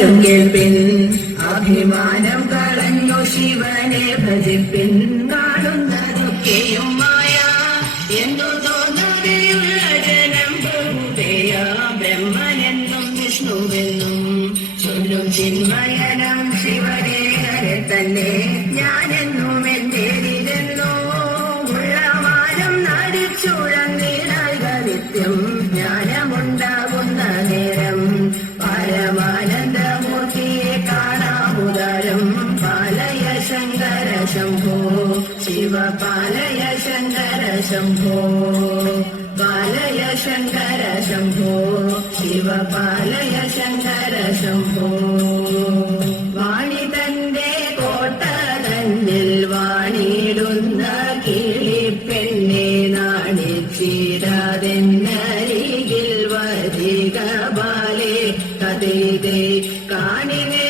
എല്ലാവരും കേൾപ്പിൻ. അഭിമാനം കളഞ്ഞു ശിവനെ ഭജിപ്പിൻ. കാണുന്നതൊക്കെയും മായ. എന്തു തോന്നുകയുള്ള ജനം ബഹുതേയ ബ്രഹ്മനെന്നും വിഷ്ണുവെന്നും. ചൊല്ലും ചിന്മയനം ശിവനെ ഹരെ തന്നെ ഞാനെന്നും ശംഭോ ശിവപാലയ ശങ്കര ശംഭോ പാലയ ശങ്കര ശംഭോ ശിവപാലയ ശങ്കര ശംഭോ. വാണി തന്റെ കോട്ട തന്നിൽ വാണിടുന്ന കിളിപ്പെണ്ണെ നാണിച്ചിടാതെന്നരികിൽ വരിക ബാലെ കഥയിതേ കാണി നേരം കളയാതെ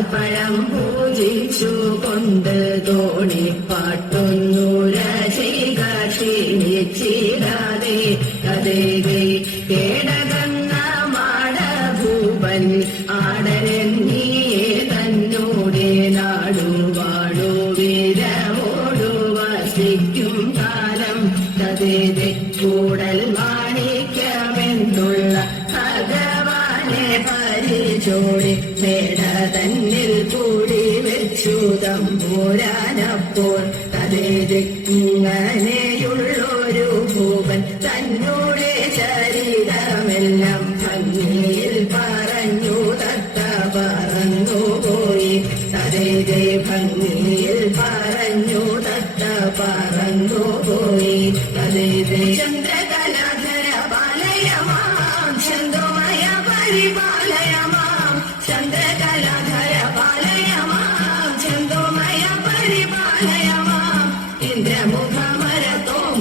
പാൽപ്പഴം പൂജിച്ചു കൊണ്ട് തോണിപ്പാട്ടൊന്നു രചിക ക്ഷീണിച്ചിടാതെ കഥയിതേ പരിചോടി മേട തന്നിൽ കൂടി വെച്ചു. തമ്പൂരാനപ്പോൾ കഥേത് ഇങ്ങനെയുള്ളൊരു ഭൂപൻ തന്നോടെ ശരീരമെല്ലാം ഭംഗിയിൽ പറഞ്ഞു തത്ത പറന്നു പോയി. തതേതേ ഭംഗിയിൽ പറഞ്ഞു തത്ത പറന്നു പോയി. തതേതേ ചന്ദ്രകലാധര പാലയമാം. ചന്ദ്രമയ പരിപാലയമാം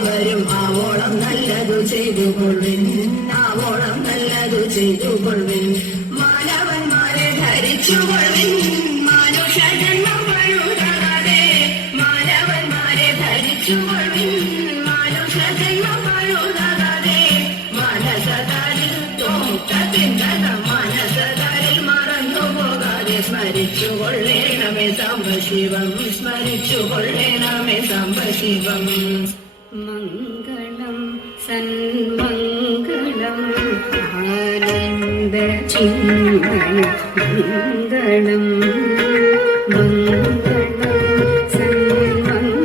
ഉറപ്പിച്ചെല്ലാവരും ആവോളം നല്ലതു ചെയ്തു കൊള്ളിൻ ആവോളം നല്ലതു ചെയ്തു കൊള്ളിൻ മാനവന്മാരെ ധരിച്ചു കൊള്ളിൻ മാനുഷ ജന്മം പഴുതകാതെ മാനവന്മാരെ ധരിച്ചു കൊള്ളിൻ മാനുഷ ജന്മം പഴുതകാതെ മനസതാരിൽ തോട്ടത്തിന്തക മനസതാരിൽ മറന്നു പോകാതെ സ്മരിച്ചു കൊള്ളേണമേ സംഭശിവം സംഭശിവം മംഗളം സന്മംഗളം ആനന്ദ ചിന്മയ മംഗളം. മംഗളം സന്മംഗളം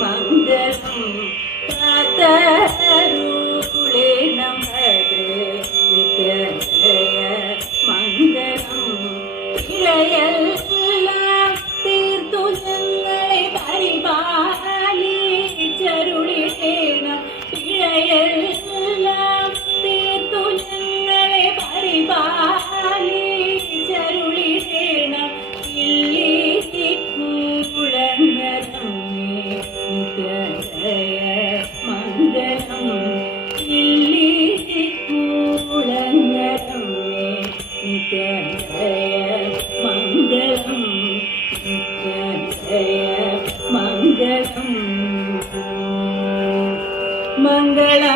മംഗളം மங்களோ